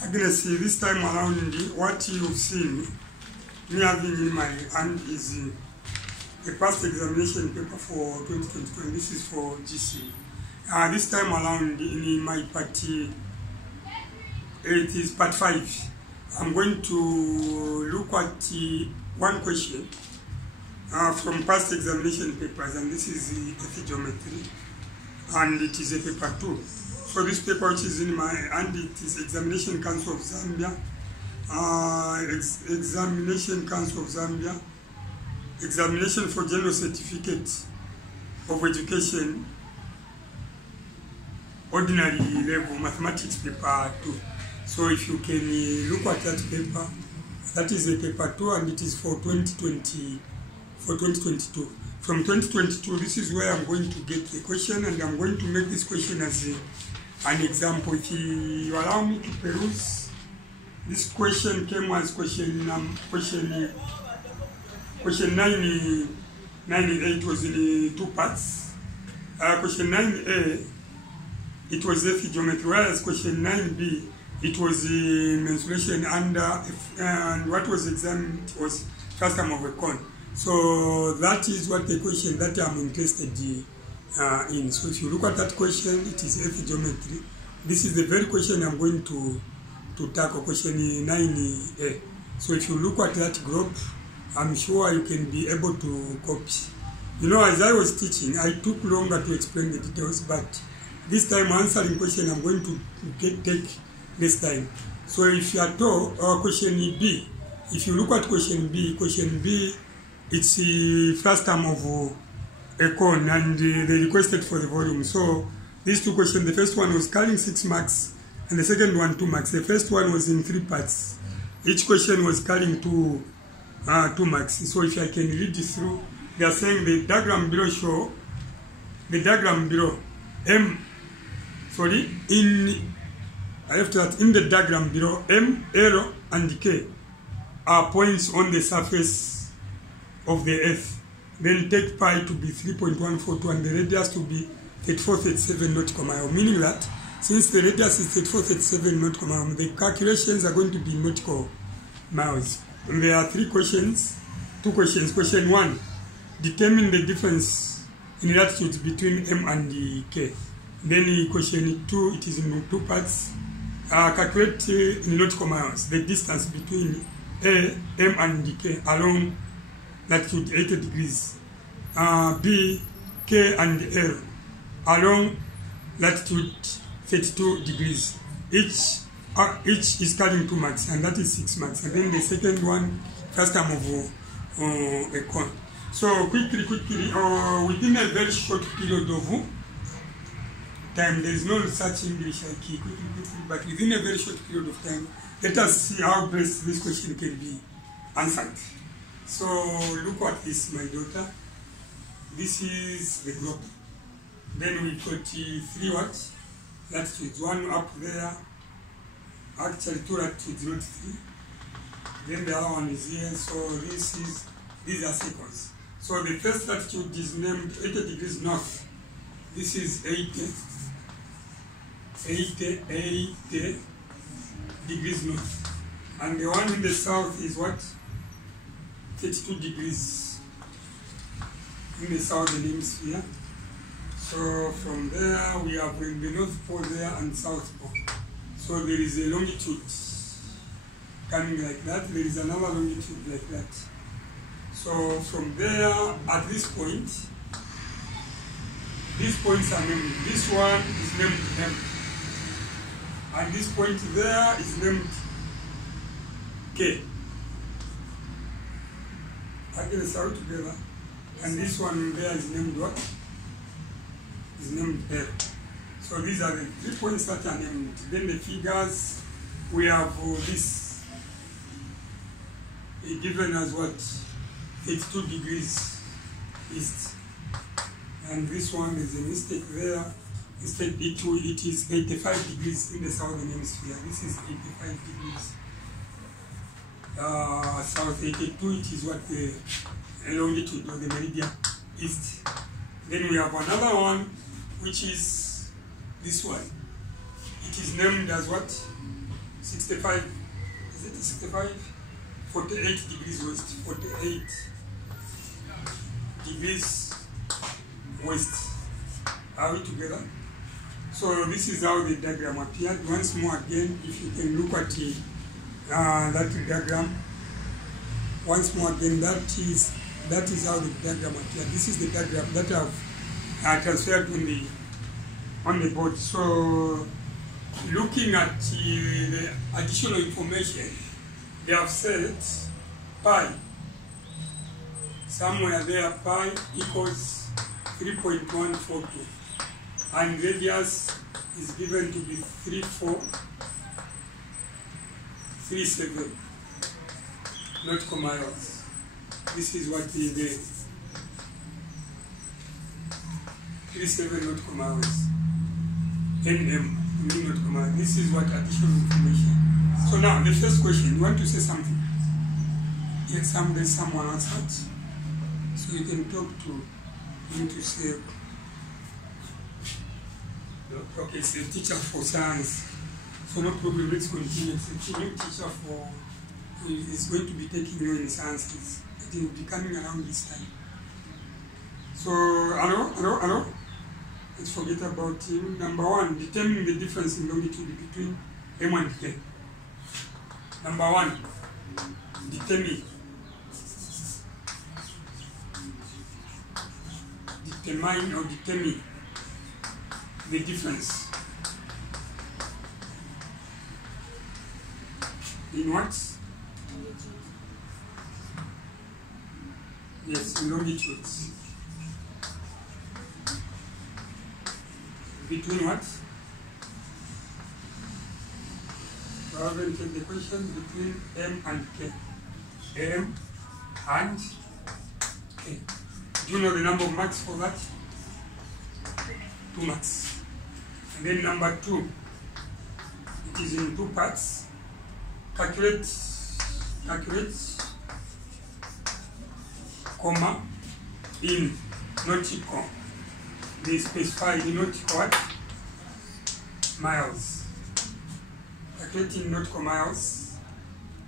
Agnes, this time around, what you've seen me having in my hand is a past examination paper for 2022. This is for GCE. This time around, in my part, it is part 5. I'm going to look at one question from past examination papers, and this is the geometry, and it is a paper 2. So this paper which is in my hand, it is Examination Council of Zambia, Examination Council of Zambia, Examination for General Certificate of Education, Ordinary Level Mathematics paper 2. So if you can look at that paper, that is a paper 2, and it is for 2020, for 2022. From 2022, this is where I'm going to get the question, and I'm going to make this question as an example. If you allow me to peruse, this question came as question 9a. It was in 2 parts. Question 9a, it was F geometry, whereas question 9b, it was mensuration and what was examined was custom of a cone. So that is what the question that I'm interested in. So if you look at that question, it is F geometry. This is the very question I'm going to tackle, question 9a. So if you look at that group, I'm sure you can be able to copy. You know, as I was teaching, I took longer to explain the details, but this time answering question, I'm going to take this time. So if you are told question B, if you look at question B, it's the first term of a cone, and they requested for the volume. So these 2 questions, the first one was carrying 6 marks, and the second one 2 marks. The first one was in 3 parts. Each question was carrying 2 marks. So if I can read this through, they are saying the diagram below show, the diagram below, in the diagram below, M, L, and K are points on the surface of the Earth. Then take pi to be 3.142 and the radius to be 3437 nautical miles, meaning that since the radius is 3437 nautical miles, the calculations are going to be nautical miles. And there are 3 questions, 2 questions. Question 1, determine the difference in latitudes between M and K. Then question 2, it is in 2 parts. Calculate in nautical miles the distance between A, M, and K along latitude 80 degrees. B, K, and L along latitude 32 degrees. Each is carrying 2 marks, and that is 6 marks. And then the second one, first term of a cone. So quickly, within a very short period of time, there is no such English like quickly, but within a very short period of time, let us see how best this question can be answered. So look at this, my daughter. This is the globe. Then we got 3 what? Latitudes, 1 up there. Actually 2 latitudes, not 3. Then the other one is here. So these are circles. So the first latitude is named 80 degrees north. This is 80 degrees north. And the one in the south is what? 32 degrees in the southern hemisphere. So from there we have the North Pole there and South Pole. So there is a longitude coming like that. There is another longitude like that. So from there, at this point, these points are named. This one is named M. And this point there is named K. I get this out together. And this one there is named what? Is named L. So these are the 3 points that are named. Then the figures, we have this given as what? 82 degrees east. And this one is a mistake there. Instead, it is 85 degrees in the southern hemisphere. This is 85 degrees. South 82, it is what the longitude or the meridian east. Then we have another one, which is this one. It is named as what? 65, is it 65? 48 degrees west, 48 degrees west. Are we together? So this is how the diagram appeared. Once more again, if you can look at that diagram. Once more again, that is how the diagram appeared. This is the diagram that I've transferred on the board. So looking at the additional information, they have said pi. Somewhere there, pi equals 3.142. And radius is given to be 3437 nautical miles. This is what they gave. 37 nautical miles. NM, nautical miles. This is what additional information. So now the first question, you want to say something? Yes, someone answered. So you can talk to him to say, okay, it's a teacher for science. So no problem, let's continue. It's a new teacher for, is going to be taking you in sciences. It will be coming around this time. So, hello? Let's forget about him. Number one, determine the difference in longitude between M and K. Number one, determine the difference in what? Yes, in longitudes. Between what? So I will take the question between M and K. M and K. Do you know the number of marks for that? 2 marks. And then number 2, it is in 2 parts. Calculate, comma, in nautical. They specify in nautical what? Miles. Calculating nautical miles,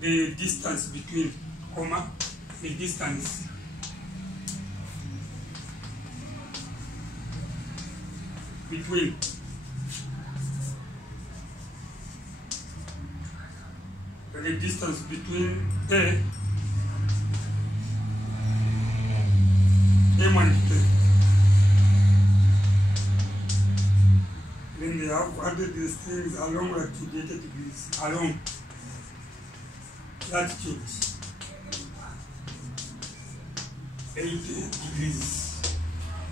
the distance between, comma, the distance between the distance between M and K. Then they have added these things along latitude 80 degrees, along latitude 80 degrees,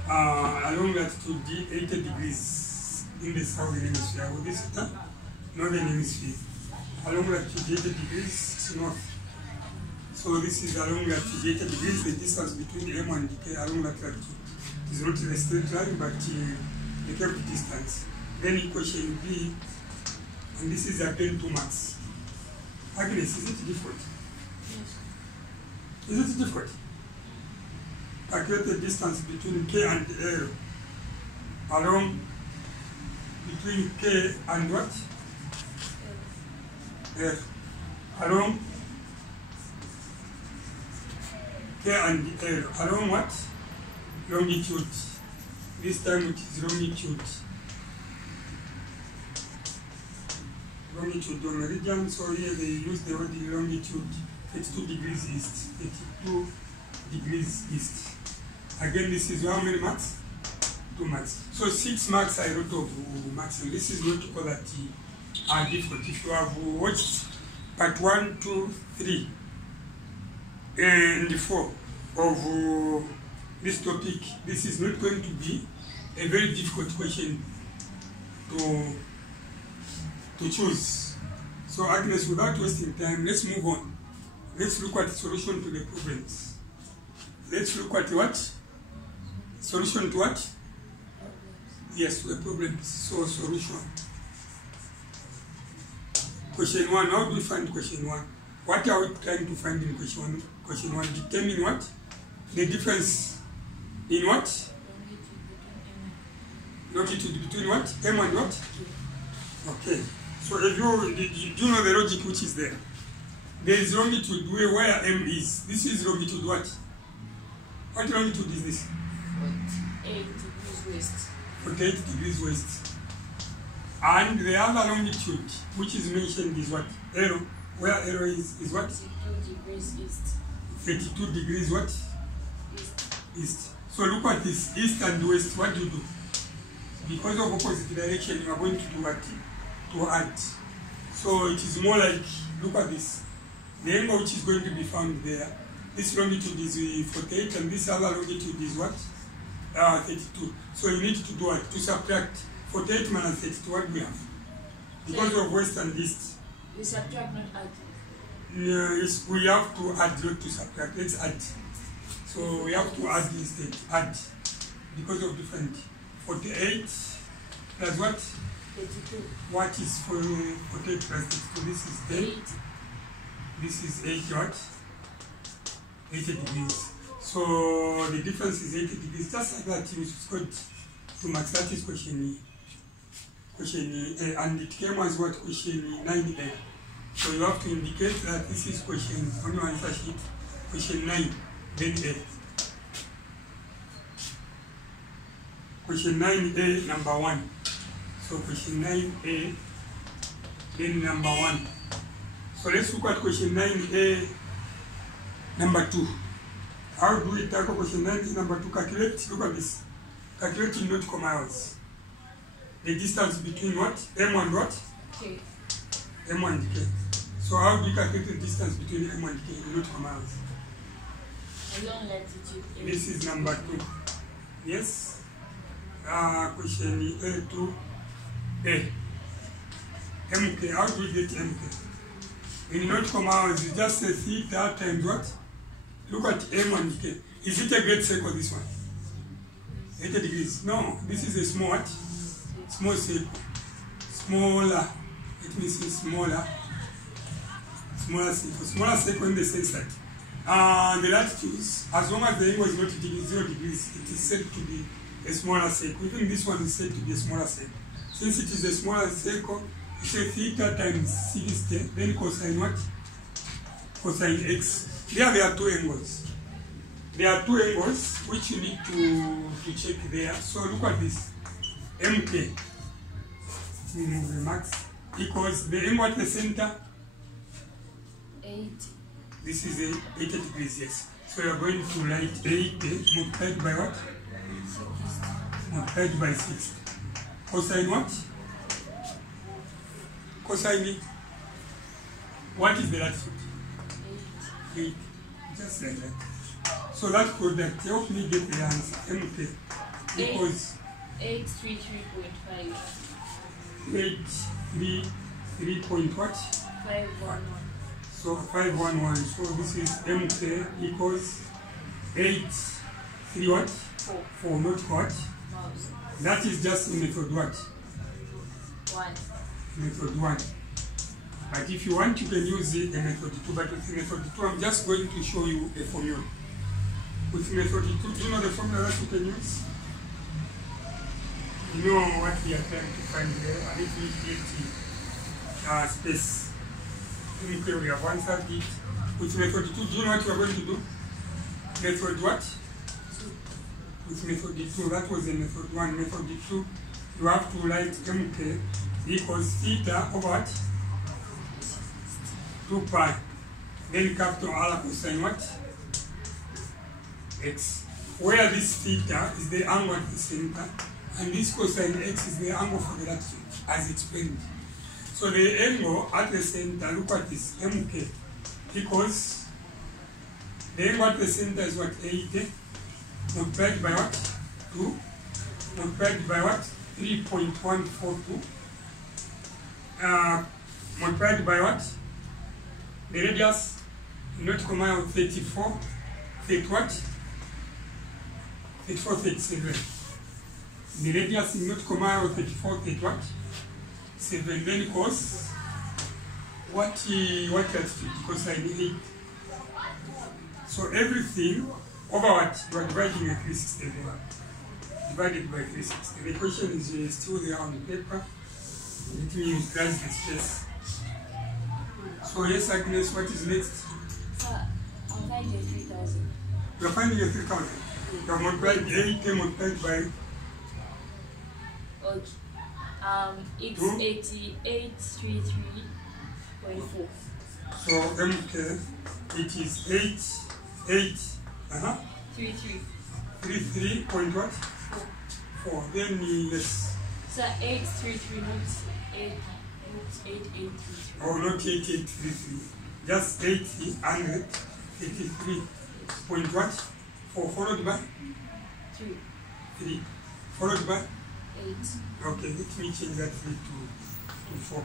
along latitude 80 degrees in the southern hemisphere. With this northern hemisphere, along latitude 80 degrees north. So this is along latitude 80 degrees, the distance between M and K along that latitude. It is not in a straight line, but the curved distance. Then equation B, and this is again 2 marks. Agnes, is it difficult? Yes. Is it difficult? Calculate the distance between K and L along between K and what? L. Along K and L. Along what? Longitude. This time it is longitude. Longitude on meridian, so here they use the word longitude, 32 degrees east, 32 degrees east. Again, this is how many marks? 2 marks. So 6 marks I wrote of marks, and this is not all that are difficult. If you have watched part 1, 2, 3, and 4 of this topic, this is not going to be a very difficult question to choose. So Agnes, without wasting time, let's move on. Let's look at the solution to the problems. Let's look at what? Solution to what? Yes, to the problems. So solution. Question 1, how do we find question 1? What are we trying to find in question 1? Question 1, determine what? The difference in what? Longitude between what? M and what? Okay. So if do you know the logic which is there? There is longitude where M is. This is longitude what? What longitude is this? 48 degrees west. 48 degrees west. And the other longitude which is mentioned is what? Arrow. Where arrow is what? 32 degrees east. 32 degrees what? East. So look at this, east and west, what do you do? Because of opposite direction, you are going to do what? To add. So it is more like, look at this. The angle which is going to be found there, this longitude is 48 and this other longitude is what? 32. So you need to do what? To subtract 48 minus 32, what do we have? Because of west and east. We subtract, not add. Yes, we have to add, not to subtract. Let's add. So we have to add instead. Add. Because of different. 48 plus what? 32. What is 48 plus 32? This is 10. 8. This is 8 what? 80 degrees. So the difference is 80 degrees. Just like that, you scored to max. That is question A. And it came as what? Question 9a. So you have to indicate that this is question on your answer sheet. Question 9, then A. Question 9a, number 1. So question 9a, then number 1. So let's look at question 9a, number 2. How do we tackle question 9a, number 2? Calculate, look at this. Calculate in nautical miles. The distance between what? M and what? K. M and K. So how do we calculate the distance between M and K in nautical miles? Along latitude. This is number 2. Yes? Question A2A. MK, how do we get MK? In nautical miles, you just say theta times what? Look at M and K. Is it a great circle, this one? 80 degrees. No, this is a small what? Small circle. Smaller. It means it's smaller. Smaller circle. Smaller circle in the sense that the latitudes, as long as the angle is not 0 degrees, it is said to be a smaller circle. Even this one is said to be a smaller circle. Since it is a smaller circle, you say theta times 60, then cosine what? Cosine x. There are two angles. There are two angles which you need to check there. So look at this. MK max equals the angle at the center. 8. This is 80 degrees, yes. So you are going to write 80 multiplied by what? 6. Multiplied by 6. Cosine what? Cosine. What is the latitude? 8. 8. Just like that. So that product, help me get the answer. MK equals 833.5. 833 point what? 511. So 511. So this is MK equals 8 3 what? 4. 4 not what? Mouse. That is just in method what? 1. Method 1. But if you want, you can use it in method 2. But with method 2, I'm just going to show you a formula. With method 2, do you know the formula that you can use? You know what we are trying to find there. And if we create space, okay, we have answered it. With method 2, do you know what you are going to do? Method what? 2. With method 2, that was in method 1. Method 2, you have to write MK equals theta over what? 2 pi. Then capital R cosine what? X. Where this theta is the angle at the center, and this cosine x is the angle for the latitude, as explained. So the angle at the center, look at this, MK equals, the angle at the center is what? 80, multiplied by what? 2, multiplied by what? 3.142, multiplied by what? The radius, nautical mile 34, 30 what? 34, 37. The radius in nautical mile 34, 30 what? 7. Then cos, what latitude? Cosine 8. So everything over what? You are dividing by 360. Divided by 360. The question is still there on the paper. Let me utilize the space. So yes, Agnes, what is next? Sir, I'll find the 3,000. You are finding a 3,000. You have multiplied 8 multiplied by Okay. It's Two. 8833.4. so MK, it is 8 33. 33 point what? 4. 4. Then yes. Sir, 833 not 8833. Oh, not 8833. Just 883 point what? 4 followed by 3. 3 followed by 8. okay. Let me change that 3 to 4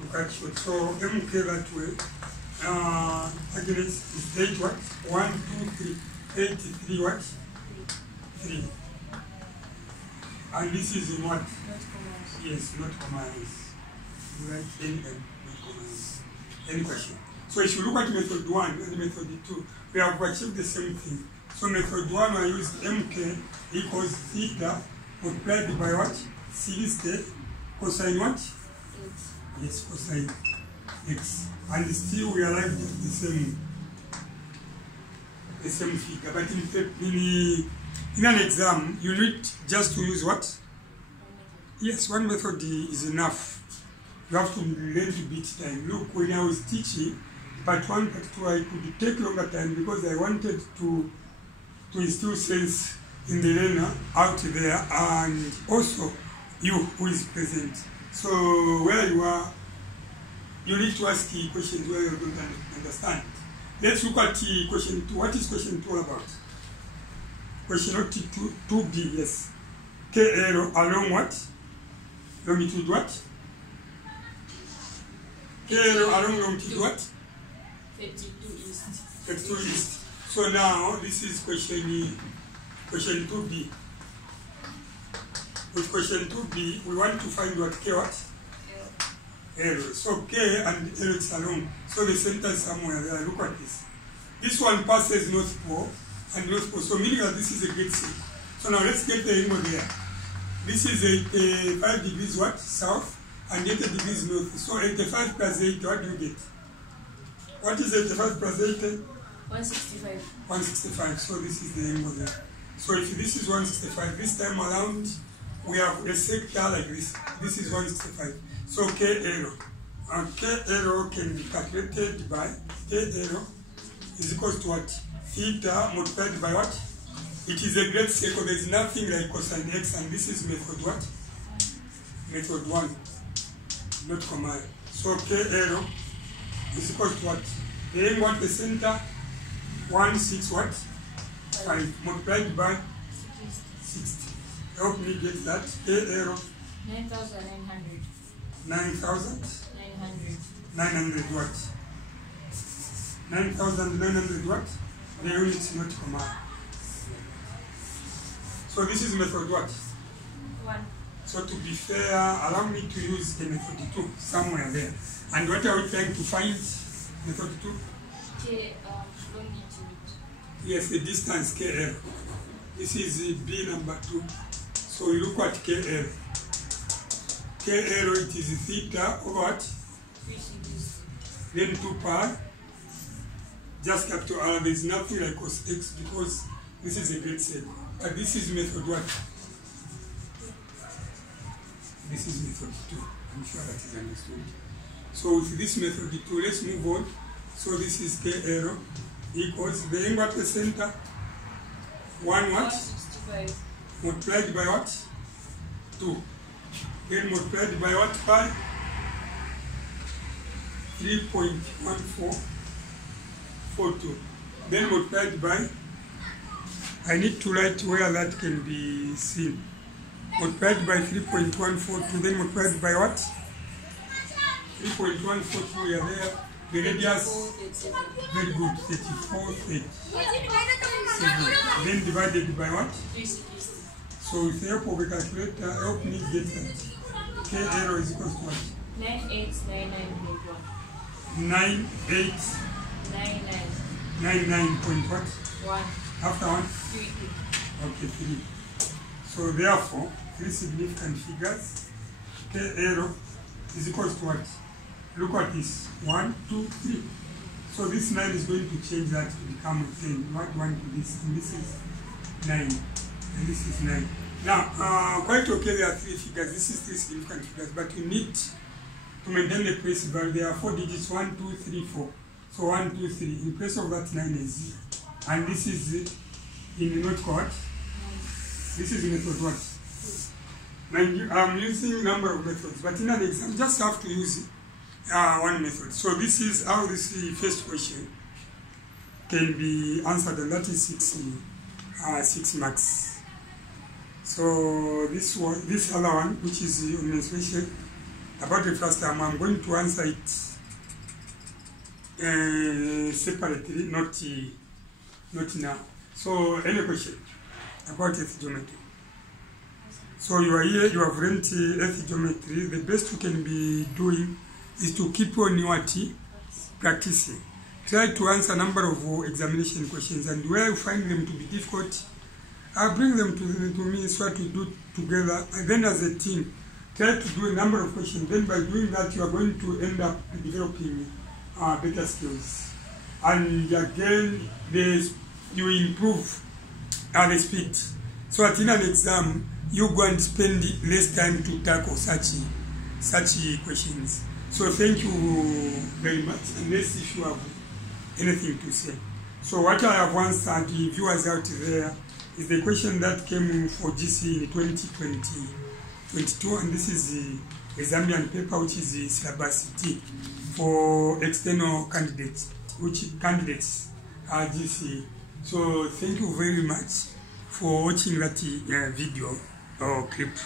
to cut short. So MK that way. Agnes is 8 what? 1 2 3 83 what? 3. And this is in what? Not commas. Yes, not commas. Right, NM, not commas. Any question? So if you look at method 1 and method 2, we have achieved the same thing. So method 1, I use MK equals theta multiplied by what? Series the cosine what? 8. Yes, cosine x. And still we arrived at the same figure. But in fact, in an exam, you need just to use what? Yes, one method is enough. You have to learn to beat time. Look, when I was teaching, part 1, part 2, I could take longer time because I wanted to instill sense in the learner out there and also you who is present. So where you are, you need to ask questions where you don't understand. Let's look at question 2. What is question 2 about? Question 2b, yes. KL along what? Longitude what? KL along longitude what? 32 east. 32 east. So now this is question 2b. With question 2b, we want to find what K what? L. So K and L is along. So the center is somewhere there. Look at this. This one passes North Pole and North Pole. So meaning that this is a great sea. So now let's get the angle there. This is 85 degrees what? South and 80 degrees north. So 85 plus 8, what do you get? What is 85 plus 80? 165. 165. So this is the angle there. So if this is 165, this time around we have a sector like this. This is 165. So KL. And KL can be calculated by KL is equal to what? Theta multiplied by what? It is a great circle. There is nothing like cosine x, and this is method what? Method 1, not comma. So KL is equal to what? The angle at the center, 1 6 what? 5 multiplied by 60. Help me get that. KL 9,900. 9,900 what? 9,900 what? The unit is not comma. So this is method what? 1. So to be fair, allow me to use the method 2 somewhere there. And what are we trying to find? Method 2? K longitude. Yes, the distance KL. This is B number 2. So we look at KL. KL, it is theta over what? 3 degrees. Then 2 pi. Just capital R. There is nothing like cos x because this is a great circle. But this is method what? This is method 2. I'm sure that is understood. So with this method 2, let's move on. So this is KL equals the angle at the center. 1 what? 165. Multiplied by what? 2. Then multiplied by what? Pi? 3.1442. Then multiplied by, I need to write where that can be seen. Multiplied by 3.142, then multiplied by what? 3.142, we are there. The radius, very good, 34, 30. Then divided by what? 360. So with the help of a calculator, help me get that. KL is equal to what? 9899.1. 9899 point what? 1. After 1? 3. Okay, 3. So therefore, 3 significant figures. KL is equals to what? Look at this. 1, 2, 3. So this 9 is going to change that to become 10. What 1 to this? And this is 9. And this is 9. Now, quite okay, there are 3 figures. This is 3 significant figures, but you need to maintain the place value. There are 4 digits, 1, 2, 3, 4. So 1, 2, 3. In place of that 9 is 0. And this is in the note code. This is method what? I'm using number of methods, but in an exam, just have to use one method. So this is how this first question can be answered, and that is 6 marks. So this other one, which is on menstruation, about the first time, I'm going to answer it separately, not now. So any question about earth geometry? So you are here, you have learned earth geometry. The best you can be doing is to keep on your practicing. Try to answer a number of examination questions, and where you find them to be difficult, I'll bring them to me so to do together, and then as a team, try to do a number of questions. Then by doing that, you are going to end up developing better skills. And again, you improve the speed. So at in an exam, you go and spend less time to tackle such questions. So thank you very much, unless if you have anything to say. So what I have answered the viewers out there is the question that came for GCE in 2022, and this is the Zambian paper, which is the syllabus T for external candidates, are GCE. So thank you very much for watching that video or clip.